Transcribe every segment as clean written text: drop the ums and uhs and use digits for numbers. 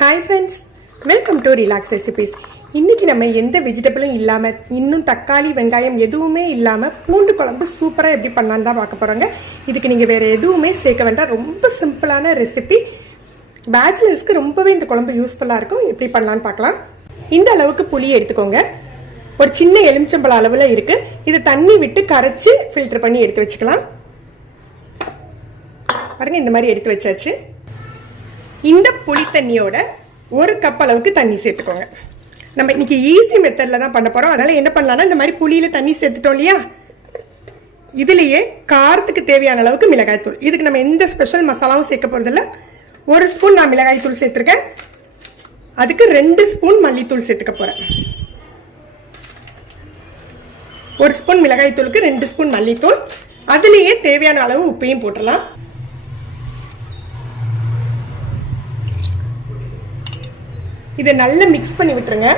Hi friends, welcome to Relax Recipes. இன்னைக்கு நம்ம எந்த வெஜிடபிளும் இல்லாம இன்னும் தக்காளி வெங்காயம் எதுவுமே இல்லாம பூண்டு குழம்பு சூப்பரா எப்படி பண்ணலாம்னு தான் பார்க்க போறோங்க. இதுக்கு நீங்க வேற எதுவுமே சேர்க்க வேண்டாம். ரொம்ப சிம்பிளான ரெசிபி. பேச்சுலர்ஸ்க்கு ரொம்பவே இந்த குழம்பு யூஸ்ஃபுல்லா இருக்கும். எப்படி பண்ணலாம்னு பார்க்கலாம். இந்த அளவுக்கு புளி எடுத்துக்கோங்க. ஒரு சின்ன எலுமிச்சம்பழ அளவுல இருக்கு. இது தண்ணி விட்டு கரைச்சு ஃபில்டர் பண்ணி எடுத்து வச்சுக்கலாம். பாருங்க இந்த மாதிரி எடுத்து வச்சாச்சு. இந்த புளி தண்ணியோட ஒரு கப் அளவுக்கு தண்ணி சேர்த்துக்கோங்க. நம்ம இன்னைக்கு ஈஸி மெத்தட்ல தான் பண்ண போறோம். அதனால என்ன பண்ணலாம்னா இந்த மாதிரி புளியில தண்ணி சேர்த்துட்டோம் இல்லையா, இதுலயே காரத்துக்கு தேவையான அளவுக்கு மிளகாய் தூள். இதுக்கு நம்ம எந்த ஸ்பெஷல் மசாலாவும் சேர்க்க போறதில்ல. ஒரு ஸ்பூன் நான் மிளகாய் தூள் சேர்த்துருக்கேன். அதுக்கு 2 ஸ்பூன் மல்லித்தூள் சேர்த்துக்க போறேன். ஒரு ஸ்பூன் மிளகாய் தூளுக்கு 2 ஸ்பூன் மல்லித்தூள். அதுலயே தேவையான அளவு உப்பையும் போட்டுடலாம். இதை நல்லா மிக்ஸ் பண்ணி விட்டுருங்க.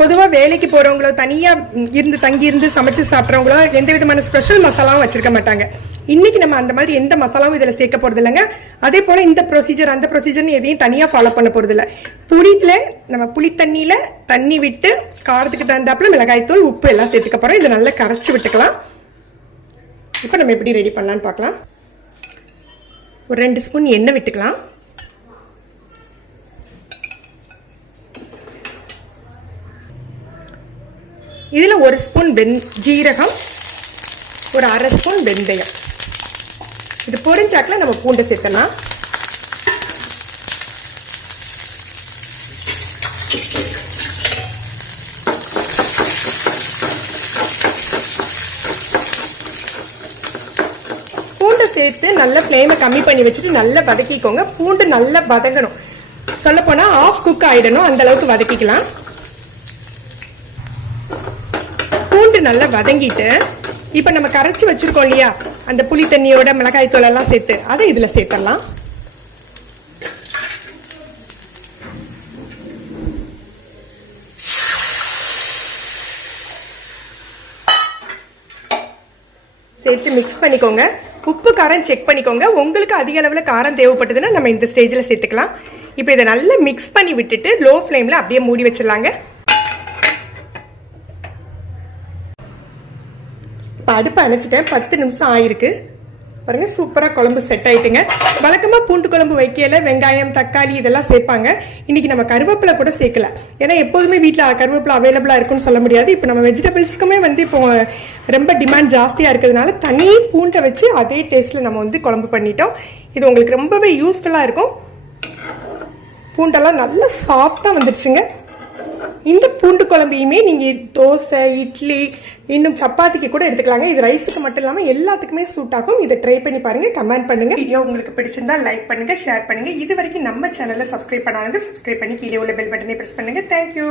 பொதுவாக வேலைக்கு போறவங்களோ தனியா இருந்து தங்கி இருந்து சமைச்சு சாப்பிட்றவங்களோ எந்த விதமான ஸ்பெஷல் மசாலாவும் வச்சிருக்க மாட்டாங்க. இன்னைக்கு நம்ம அந்த மாதிரி எந்த மசாலாவும் இதில் சேர்க்க போறது இல்லைங்க. அதே போல இந்த ப்ரொசீஜர் அந்த ப்ரொசீஜர்னு எதையும் தனியாக ஃபாலோ பண்ண போறது இல்லை. புளியில நம்ம புளி தண்ணியில தண்ணி விட்டு காரத்துக்கு தகுந்தாப்புல மிளகாய்த்தூள் உப்பு எல்லாம் சேர்த்துக்க போறோம். இதை நல்லா கரைச்சி விட்டுக்கலாம். இப்போ நம்ம எப்படி ரெடி பண்ணலான்னு பார்க்கலாம். ஒரு 2 ஸ்பூன் எண்ணெய் விட்டுக்கலாம். இதில் ஒரு ஸ்பூன் ஜீரகம், ஒரு அரை ஸ்பூன் வெந்தயம். இது பொரிஞ்சாக்கில் நம்ம பூண்டை சேர்த்தலாம். சேர்த்து நல்லா ஃப்ளேமை கம்மி பண்ணி வச்சுட்டு நல்லா வதக்கிக்கோங்க. பூண்டு நல்லா வதங்கணும். சொல்ல போனா ஆஃப் குக் ஆயிடணும். அந்த அளவுக்கு வதக்கிக்கலாம். பூண்டு நல்லா வதங்கிட்டு இப்ப நம்ம கரைச்சி வச்சிருக்கோம் இல்லையா அந்த புளி தண்ணியோட மிளகாய் தூள் எல்லாம் சேர்த்து அதை இதுல சேர்த்தலாம். சேர்த்து மிக்ஸ் பண்ணிக்கோங்க. உப்பு காரம் செக் பண்ணிக்கோங்க. உங்களுக்கு அதிக அளவில் காரம் தேவைப்பட்டதுன்னா நம்ம இந்த ஸ்டேஜில் சேர்த்துக்கலாம். இப்போ இதை நல்லா மிக்ஸ் பண்ணி விட்டுட்டு லோ ஃப்ளேமில் அப்படியே மூடி வச்சிடலாங்க. இப்போ அடுப்பை அணைச்சிட்டேன். 10 நிமிஷம் ஆயிருக்கு. பாருங்க சூப்பராக குழம்பு செட் ஆயிட்டுங்க. வழக்கமாக பூண்டு குழம்பு வைக்கல வெங்காயம் தக்காளி இதெல்லாம் சேர்ப்பாங்க. இன்னைக்கு நம்ம கருவேப்பிலை கூட சேர்க்கல. ஏன்னா எப்போதுமே வீட்டில் கருவேப்பிலை அவைலபிளாக இருக்குன்னு சொல்ல முடியாது. இப்போ நம்ம வெஜிடபிள்ஸ்க்குமே இப்போ ரொம்ப டிமாண்ட் ஜாஸ்தியாக இருக்கிறதுனால தனி பூண்டை வச்சு அதே டேஸ்ட்டில் நம்ம குழம்பு பண்ணிட்டோம். இது உங்களுக்கு ரொம்பவே யூஸ்ஃபுல்லாக இருக்கும். பூண்டெல்லாம் நல்லா சாஃப்டாக வந்துடுச்சுங்க. இந்த பூண்டு குழம்பையுமே நீங்கள் தோசை இட்லி இன்னும் சப்பாத்திக்கு கூட எடுத்துக்கலாங்க. இது ரைஸுக்கு மட்டும் இல்லாமல் எல்லாத்துக்குமே சூட் ஆகும். இதை ட்ரை பண்ணி பாருங்கள். கமெண்ட் பண்ணுங்கள். வீடியோ உங்களுக்கு பிடிச்சிருந்தா லைக் பண்ணுங்கள், ஷேர் பண்ணுங்கள். இது வரைக்கும் நம்ம சேனலை சப்ஸ்கிரைப் பண்ணாங்க சப்ஸ்கிரைப் பண்ணி கீழே உள்ள பெல் பட்டனை ப்ரெஸ் பண்ணுங்கள். தேங்க்யூ.